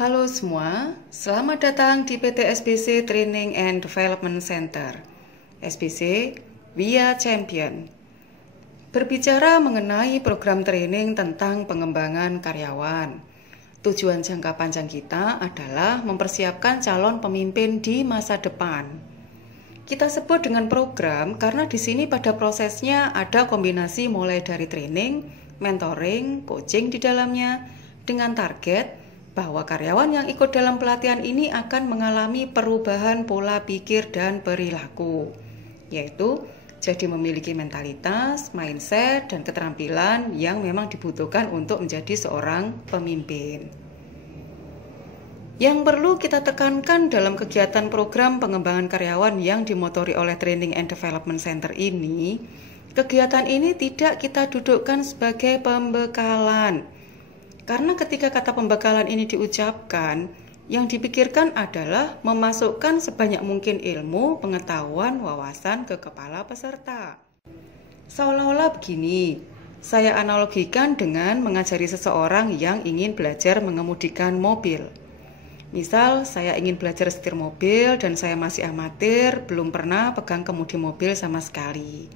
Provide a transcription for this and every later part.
Halo semua, selamat datang di PT SBC Training and Development Center. SBC, we are champion. Berbicara mengenai program training tentang pengembangan karyawan. Tujuan jangka panjang kita adalah mempersiapkan calon pemimpin di masa depan. Kita sebut dengan program karena di sini pada prosesnya ada kombinasi mulai dari training, mentoring, coaching di dalamnya dengan target bahwa karyawan yang ikut dalam pelatihan ini akan mengalami perubahan pola pikir dan perilaku, yaitu jadi memiliki mentalitas, mindset, dan keterampilan yang memang dibutuhkan untuk menjadi seorang pemimpin. Yang perlu kita tekankan dalam kegiatan program pengembangan karyawan yang dimotori oleh Training and Development Center ini, kegiatan ini tidak kita dudukkan sebagai pembekalan. Karena ketika kata pembekalan ini diucapkan, yang dipikirkan adalah memasukkan sebanyak mungkin ilmu, pengetahuan, wawasan ke kepala peserta. Seolah-olah begini, saya analogikan dengan mengajari seseorang yang ingin belajar mengemudikan mobil. Misal, saya ingin belajar setir mobil dan saya masih amatir, belum pernah pegang kemudi mobil sama sekali.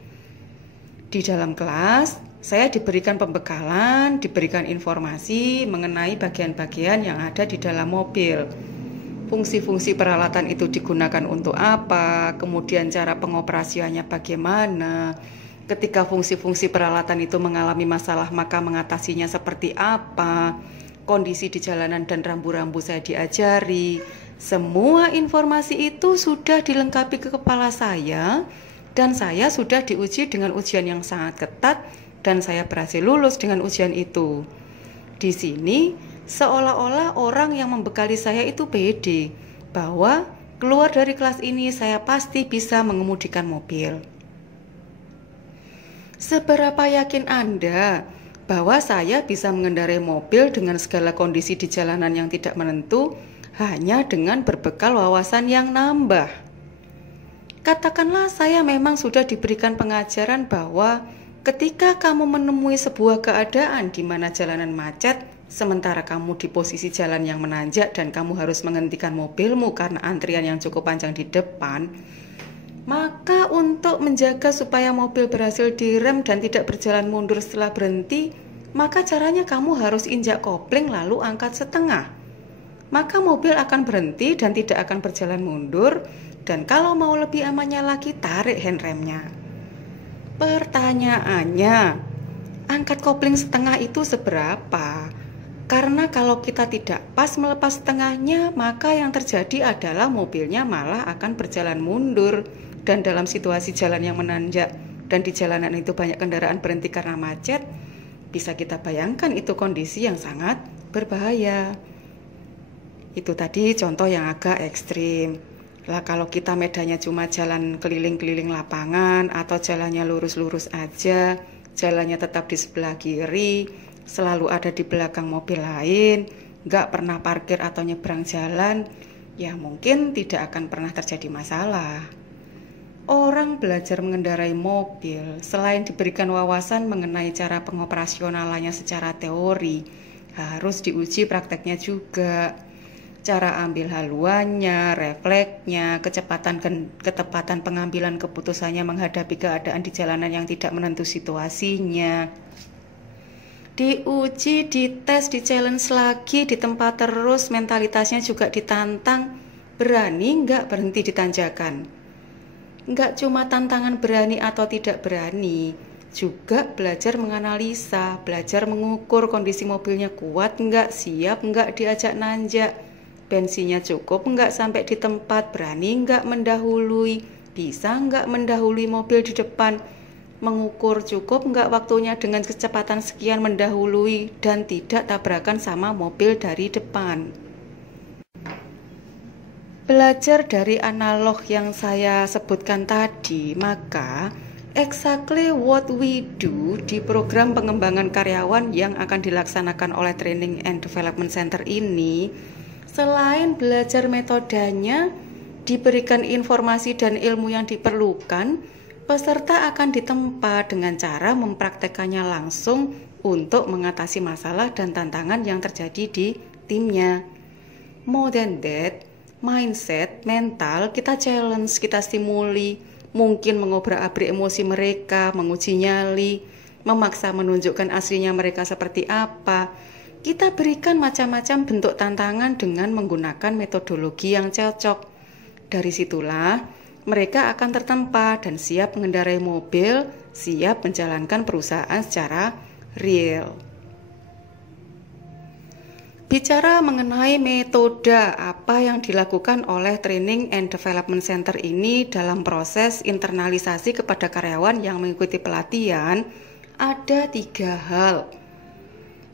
Di dalam kelas, saya diberikan pembekalan, diberikan informasi mengenai bagian-bagian yang ada di dalam mobil. Fungsi-fungsi peralatan itu digunakan untuk apa, kemudian cara pengoperasiannya bagaimana. Ketika fungsi-fungsi peralatan itu mengalami masalah, maka mengatasinya seperti apa. Kondisi di jalanan dan rambu-rambu saya diajari. Semua informasi itu sudah dilengkapi ke kepala saya. Dan saya sudah diuji dengan ujian yang sangat ketat dan saya berhasil lulus dengan ujian itu. Di sini seolah-olah orang yang membekali saya itu pede bahwa keluar dari kelas ini saya pasti bisa mengemudikan mobil. Seberapa yakin Anda bahwa saya bisa mengendarai mobil dengan segala kondisi di jalanan yang tidak menentu hanya dengan berbekal wawasan yang nambah? Katakanlah saya memang sudah diberikan pengajaran bahwa ketika kamu menemui sebuah keadaan di mana jalanan macet, sementara kamu di posisi jalan yang menanjak dan kamu harus menghentikan mobilmu karena antrian yang cukup panjang di depan, maka untuk menjaga supaya mobil berhasil direm dan tidak berjalan mundur setelah berhenti, maka caranya kamu harus injak kopling lalu angkat setengah. Maka mobil akan berhenti dan tidak akan berjalan mundur. Dan kalau mau lebih amannya lagi, tarik handremnya. Pertanyaannya, angkat kopling setengah itu seberapa? Karena kalau kita tidak pas melepas setengahnya, maka yang terjadi adalah mobilnya malah akan berjalan mundur. Dan dalam situasi jalan yang menanjak dan di jalanan itu banyak kendaraan berhenti karena macet, bisa kita bayangkan itu kondisi yang sangat berbahaya. Itu tadi contoh yang agak ekstrim. Lah kalau kita medannya cuma jalan keliling-keliling lapangan atau jalannya lurus-lurus aja, jalannya tetap di sebelah kiri, selalu ada di belakang mobil lain, nggak pernah parkir atau nyebrang jalan, ya mungkin tidak akan pernah terjadi masalah. Orang belajar mengendarai mobil, selain diberikan wawasan mengenai cara pengoperasionalannya secara teori, harus diuji prakteknya juga. Cara ambil haluannya, refleksnya, ketepatan pengambilan keputusannya menghadapi keadaan di jalanan yang tidak menentu situasinya. Diuji, dites, di-challenge lagi, di tempat terus, mentalitasnya juga ditantang. Berani nggak berhenti di tanjakan? Nggak cuma tantangan berani atau tidak berani, juga belajar menganalisa, belajar mengukur kondisi mobilnya kuat nggak, siap nggak diajak nanjak. Bensinnya cukup nggak sampai di tempat, berani nggak mendahului, bisa nggak mendahului mobil di depan, mengukur cukup nggak waktunya dengan kecepatan sekian mendahului dan tidak tabrakan sama mobil dari depan. Belajar dari analog yang saya sebutkan tadi, maka exactly what we do di program pengembangan karyawan yang akan dilaksanakan oleh Training and Development Center ini, selain belajar metodenya, diberikan informasi dan ilmu yang diperlukan, peserta akan ditempa dengan cara mempraktekannya langsung untuk mengatasi masalah dan tantangan yang terjadi di timnya. More than that, mindset, mental, kita challenge, kita stimuli, mungkin mengobrak-abrik emosi mereka, menguji nyali, memaksa menunjukkan aslinya mereka seperti apa. Kita berikan macam-macam bentuk tantangan dengan menggunakan metodologi yang cocok. Dari situlah mereka akan tertempa dan siap mengendarai mobil, siap menjalankan perusahaan secara real. Bicara mengenai metode apa yang dilakukan oleh Training and Development Center ini dalam proses internalisasi kepada karyawan yang mengikuti pelatihan, ada 3 hal.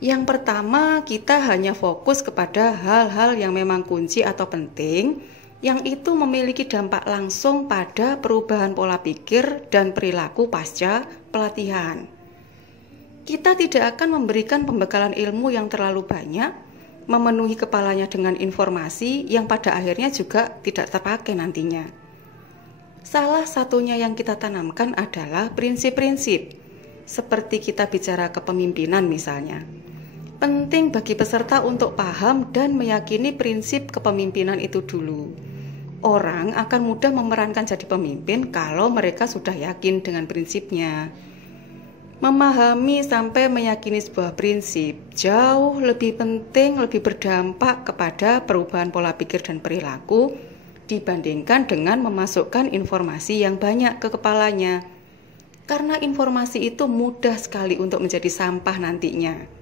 Yang pertama, kita hanya fokus kepada hal-hal yang memang kunci atau penting, yang itu memiliki dampak langsung pada perubahan pola pikir dan perilaku pasca pelatihan. Kita tidak akan memberikan pembekalan ilmu yang terlalu banyak, memenuhi kepalanya dengan informasi yang pada akhirnya juga tidak terpakai nantinya. Salah satunya yang kita tanamkan adalah prinsip-prinsip, seperti kita bicara kepemimpinan misalnya. Penting bagi peserta untuk paham dan meyakini prinsip kepemimpinan itu dulu. Orang akan mudah memerankan jadi pemimpin kalau mereka sudah yakin dengan prinsipnya. Memahami sampai meyakini sebuah prinsip jauh lebih penting, lebih berdampak kepada perubahan pola pikir dan perilaku dibandingkan dengan memasukkan informasi yang banyak ke kepalanya. Karena informasi itu mudah sekali untuk menjadi sampah nantinya.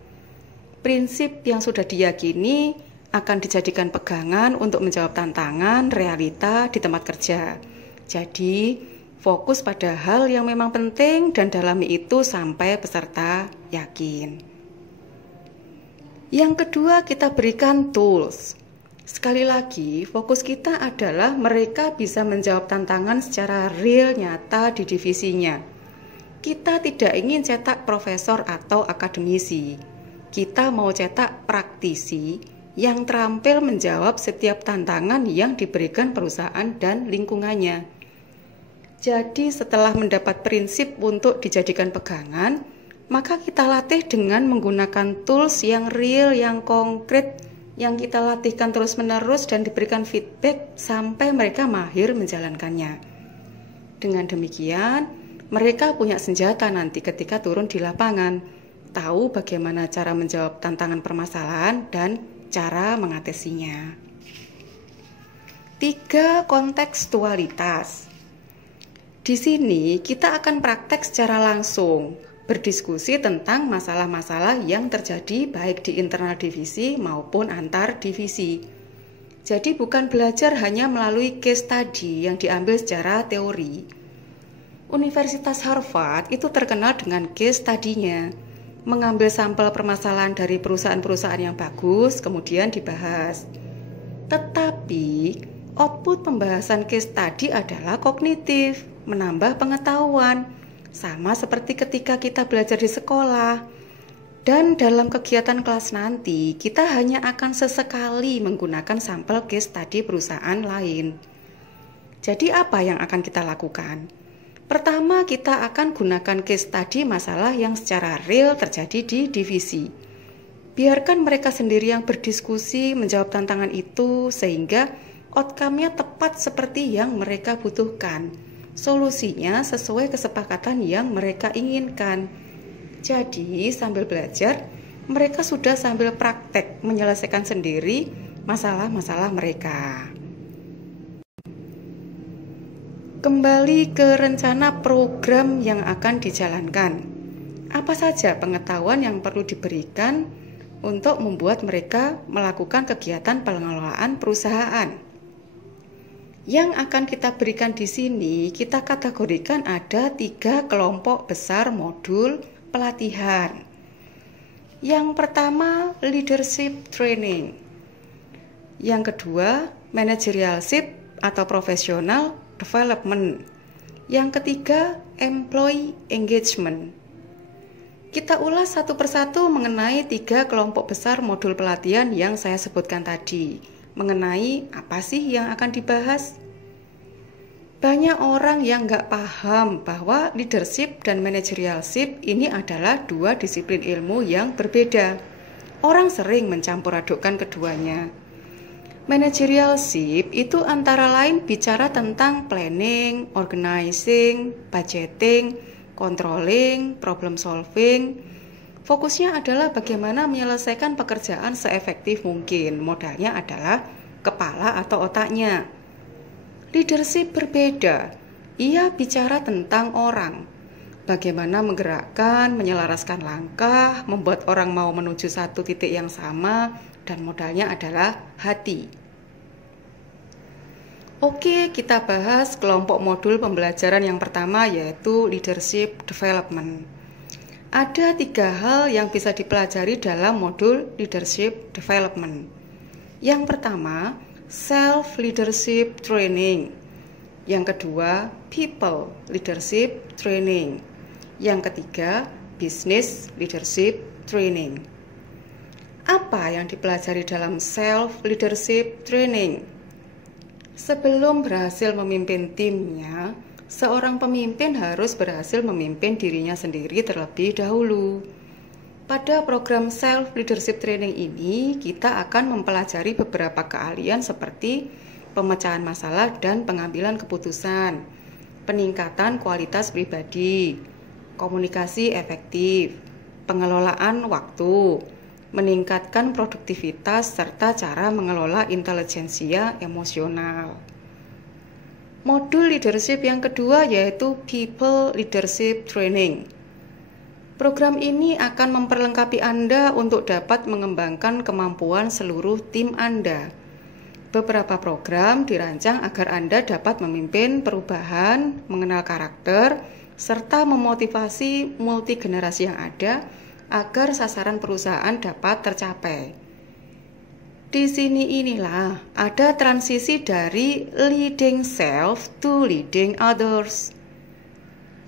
Prinsip yang sudah diyakini akan dijadikan pegangan untuk menjawab tantangan realita di tempat kerja. Jadi, fokus pada hal yang memang penting dan dalami itu sampai peserta yakin. Yang kedua, kita berikan tools. Sekali lagi, fokus kita adalah mereka bisa menjawab tantangan secara real nyata di divisinya. Kita tidak ingin cetak profesor atau akademisi. Kita mau cetak praktisi yang terampil menjawab setiap tantangan yang diberikan perusahaan dan lingkungannya. Jadi setelah mendapat prinsip untuk dijadikan pegangan, maka kita latih dengan menggunakan tools yang real, yang konkret, yang kita latihkan terus-menerus dan diberikan feedback sampai mereka mahir menjalankannya. Dengan demikian, mereka punya senjata nanti ketika turun di lapangan, tahu bagaimana cara menjawab tantangan permasalahan dan cara mengatasinya. 3. Kontekstualitas. Di sini kita akan praktek secara langsung, berdiskusi tentang masalah-masalah yang terjadi baik di internal divisi maupun antar divisi. Jadi bukan belajar hanya melalui case study yang diambil secara teori. Universitas Harvard itu terkenal dengan case study-nya. Mengambil sampel permasalahan dari perusahaan-perusahaan yang bagus, kemudian dibahas. Tetapi, output pembahasan case study adalah kognitif, menambah pengetahuan, sama seperti ketika kita belajar di sekolah. Dan dalam kegiatan kelas nanti, kita hanya akan sesekali menggunakan sampel case study perusahaan lain. Jadi apa yang akan kita lakukan? Pertama, kita akan gunakan case study masalah yang secara real terjadi di divisi. Biarkan mereka sendiri yang berdiskusi menjawab tantangan itu sehingga outcome-nya tepat seperti yang mereka butuhkan. Solusinya sesuai kesepakatan yang mereka inginkan. Jadi, sambil belajar, mereka sudah sambil praktek menyelesaikan sendiri masalah-masalah mereka. Kembali ke rencana program yang akan dijalankan. Apa saja pengetahuan yang perlu diberikan untuk membuat mereka melakukan kegiatan pengelolaan perusahaan? Yang akan kita berikan di sini, kita kategorikan ada 3 kelompok besar modul pelatihan. Yang pertama, leadership training. Yang kedua, managerialship atau professional development. Yang ketiga, employee engagement. Kita ulas satu persatu mengenai 3 kelompok besar modul pelatihan yang saya sebutkan tadi. Mengenai apa sih yang akan dibahas? Banyak orang yang nggak paham bahwa leadership dan managerialship ini adalah dua disiplin ilmu yang berbeda. Orang sering mencampur adukkan keduanya. Managerialship itu antara lain bicara tentang planning, organizing, budgeting, controlling, problem solving. Fokusnya adalah bagaimana menyelesaikan pekerjaan seefektif mungkin. Modalnya adalah kepala atau otaknya. Leadership berbeda. Ia bicara tentang orang. Bagaimana menggerakkan, menyelaraskan langkah, membuat orang mau menuju satu titik yang sama, dan modalnya adalah hati. Oke, kita bahas kelompok modul pembelajaran yang pertama, yaitu leadership development. Ada 3 hal yang bisa dipelajari dalam modul leadership development. Yang pertama, self-leadership training. Yang kedua, people leadership training. Yang ketiga, business leadership training. Apa yang dipelajari dalam self-leadership training? Sebelum berhasil memimpin timnya, seorang pemimpin harus berhasil memimpin dirinya sendiri terlebih dahulu. Pada program self-leadership training ini, kita akan mempelajari beberapa keahlian seperti pemecahan masalah dan pengambilan keputusan, peningkatan kualitas pribadi, komunikasi efektif, pengelolaan waktu, meningkatkan produktivitas, serta cara mengelola intelijensia emosional. Modul leadership yang kedua yaitu People Leadership Training. Program ini akan memperlengkapi Anda untuk dapat mengembangkan kemampuan seluruh tim Anda. Beberapa program dirancang agar Anda dapat memimpin perubahan, mengenal karakter, serta memotivasi multigenerasi yang ada agar sasaran perusahaan dapat tercapai. Di sini inilah ada transisi dari leading self to leading others.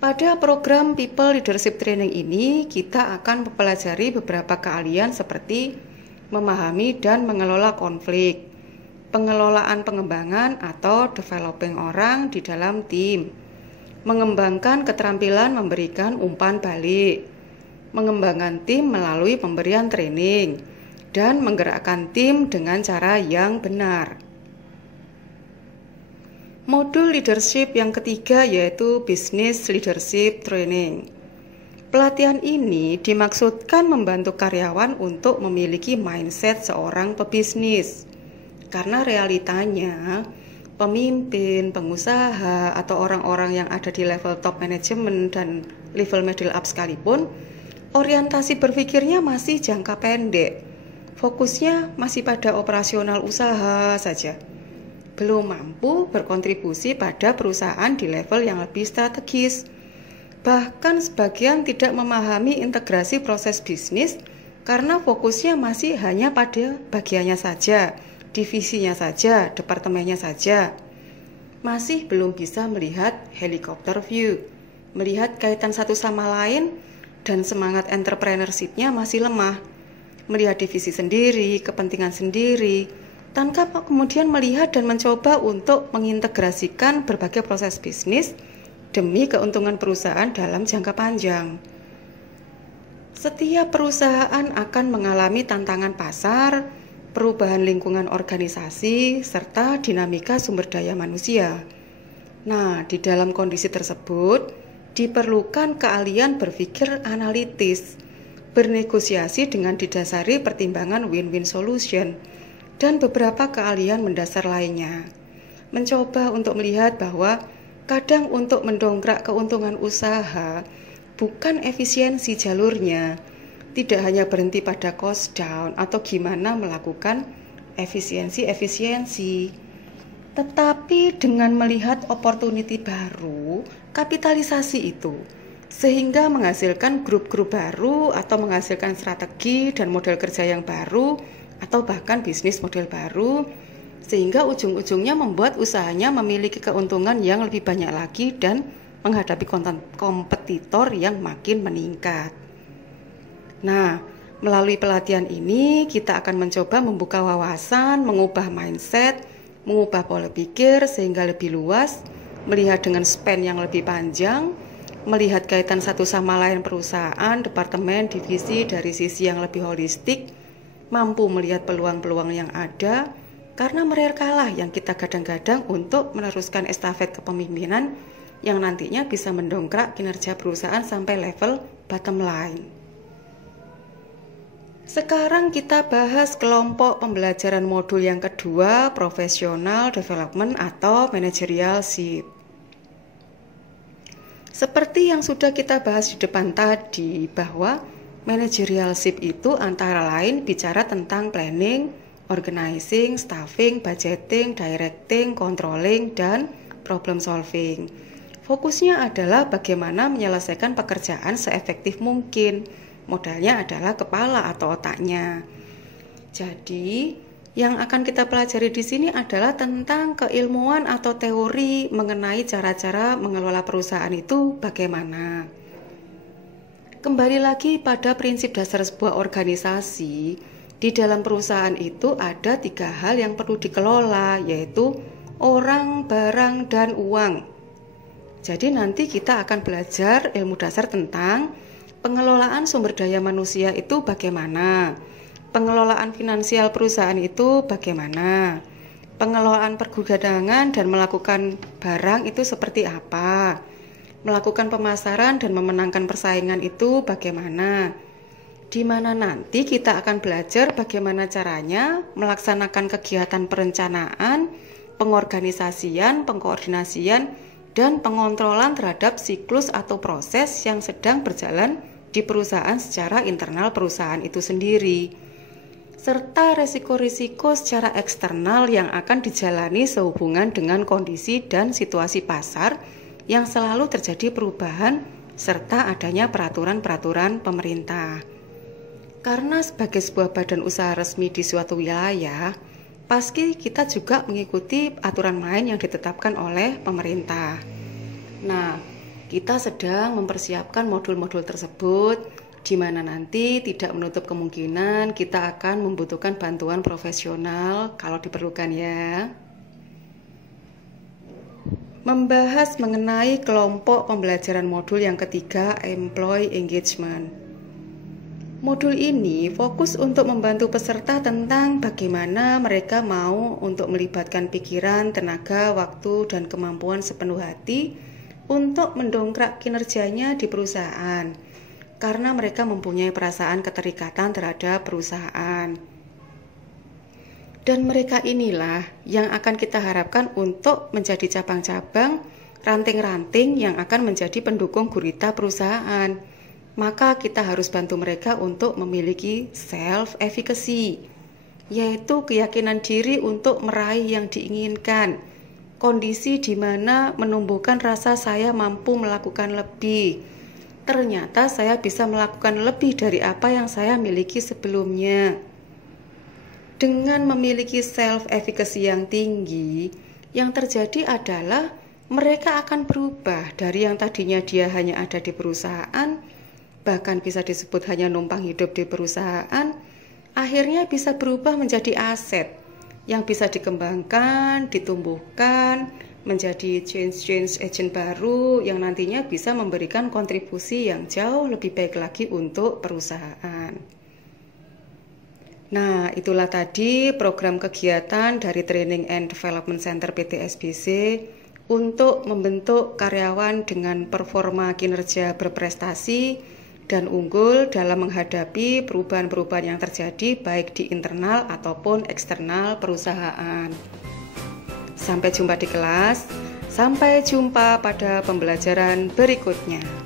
Pada program People Leadership Training ini, kita akan mempelajari beberapa keahlian seperti memahami dan mengelola konflik, pengelolaan pengembangan atau developing orang di dalam tim, mengembangkan keterampilan memberikan umpan balik, mengembangkan tim melalui pemberian training, dan menggerakkan tim dengan cara yang benar. Modul leadership yang ketiga yaitu Business Leadership Training. Pelatihan ini dimaksudkan membantu karyawan untuk memiliki mindset seorang pebisnis. Karena realitanya, pemimpin, pengusaha, atau orang-orang yang ada di level top management dan level middle up sekalipun, orientasi berpikirnya masih jangka pendek. Fokusnya masih pada operasional usaha saja. Belum mampu berkontribusi pada perusahaan di level yang lebih strategis. Bahkan sebagian tidak memahami integrasi proses bisnis karena fokusnya masih hanya pada bagiannya saja, divisinya saja, departemennya saja. Masih belum bisa melihat helikopter view, melihat kaitan satu sama lain, dan semangat entrepreneurship-nya masih lemah. Melihat divisi sendiri, kepentingan sendiri, tanpa kemudian melihat dan mencoba untuk mengintegrasikan berbagai proses bisnis demi keuntungan perusahaan dalam jangka panjang. Setiap perusahaan akan mengalami tantangan pasar, perubahan lingkungan organisasi, serta dinamika sumber daya manusia. Nah, di dalam kondisi tersebut, diperlukan keahlian berpikir analitis, bernegosiasi dengan didasari pertimbangan win-win solution, dan beberapa keahlian mendasar lainnya. Mencoba untuk melihat bahwa kadang untuk mendongkrak keuntungan usaha, bukan efisiensi jalurnya, tidak hanya berhenti pada cost down atau gimana melakukan efisiensi, tetapi dengan melihat opportunity baru, kapitalisasi itu, sehingga menghasilkan grup-grup baru atau menghasilkan strategi dan model kerja yang baru atau bahkan bisnis model baru, sehingga ujung-ujungnya membuat usahanya memiliki keuntungan yang lebih banyak lagi dan menghadapi kompetitor yang makin meningkat. Nah, melalui pelatihan ini kita akan mencoba membuka wawasan, mengubah mindset, mengubah pola pikir sehingga lebih luas, melihat dengan span yang lebih panjang, melihat kaitan satu sama lain perusahaan, departemen, divisi dari sisi yang lebih holistik, mampu melihat peluang-peluang yang ada, karena merekalah yang kita gadang-gadang untuk meneruskan estafet kepemimpinan yang nantinya bisa mendongkrak kinerja perusahaan sampai level bottom line. Sekarang kita bahas kelompok pembelajaran modul yang kedua, Professional Development atau Managerialship. Seperti yang sudah kita bahas di depan tadi, bahwa managerialship itu antara lain bicara tentang planning, organizing, staffing, budgeting, directing, controlling, dan problem solving. Fokusnya adalah bagaimana menyelesaikan pekerjaan seefektif mungkin. Modalnya adalah kepala atau otaknya. Jadi, yang akan kita pelajari di sini adalah tentang keilmuan atau teori mengenai cara-cara mengelola perusahaan itu bagaimana. Kembali lagi pada prinsip dasar sebuah organisasi, di dalam perusahaan itu ada 3 hal yang perlu dikelola, yaitu orang, barang, dan uang. Jadi nanti kita akan belajar ilmu dasar tentang pengelolaan sumber daya manusia itu bagaimana, pengelolaan finansial perusahaan itu bagaimana, pengelolaan pergudangan dan melakukan barang itu seperti apa, melakukan pemasaran dan memenangkan persaingan itu bagaimana, di mana nanti kita akan belajar bagaimana caranya melaksanakan kegiatan perencanaan, pengorganisasian, pengkoordinasian, dan pengontrolan terhadap siklus atau proses yang sedang berjalan di perusahaan secara internal perusahaan itu sendiri, serta resiko-risiko secara eksternal yang akan dijalani sehubungan dengan kondisi dan situasi pasar yang selalu terjadi perubahan serta adanya peraturan-peraturan pemerintah. Karena sebagai sebuah badan usaha resmi di suatu wilayah, pasti kita juga mengikuti aturan main yang ditetapkan oleh pemerintah. Nah, kita sedang mempersiapkan modul-modul tersebut, di mana nanti tidak menutup kemungkinan kita akan membutuhkan bantuan profesional kalau diperlukan ya. Membahas mengenai kelompok pembelajaran modul yang ketiga, Employee Engagement. Modul ini fokus untuk membantu peserta tentang bagaimana mereka mau untuk melibatkan pikiran, tenaga, waktu, dan kemampuan sepenuh hati untuk mendongkrak kinerjanya di perusahaan, karena mereka mempunyai perasaan keterikatan terhadap perusahaan. Dan mereka inilah yang akan kita harapkan untuk menjadi cabang-cabang, ranting-ranting yang akan menjadi pendukung gurita perusahaan. Maka kita harus bantu mereka untuk memiliki self-efficacy, yaitu keyakinan diri untuk meraih yang diinginkan. Kondisi di mana menumbuhkan rasa saya mampu melakukan lebih. Ternyata saya bisa melakukan lebih dari apa yang saya miliki sebelumnya. Dengan memiliki self-efficacy yang tinggi, yang terjadi adalah mereka akan berubah dari yang tadinya dia hanya ada di perusahaan, bahkan bisa disebut hanya numpang hidup di perusahaan, akhirnya bisa berubah menjadi aset yang bisa dikembangkan, ditumbuhkan, menjadi change agent baru yang nantinya bisa memberikan kontribusi yang jauh lebih baik lagi untuk perusahaan. Nah, itulah tadi program kegiatan dari Training and Development Center PT SBC untuk membentuk karyawan dengan performa kinerja berprestasi dan unggul dalam menghadapi perubahan-perubahan yang terjadi baik di internal ataupun eksternal perusahaan. Sampai jumpa di kelas, sampai jumpa pada pembelajaran berikutnya.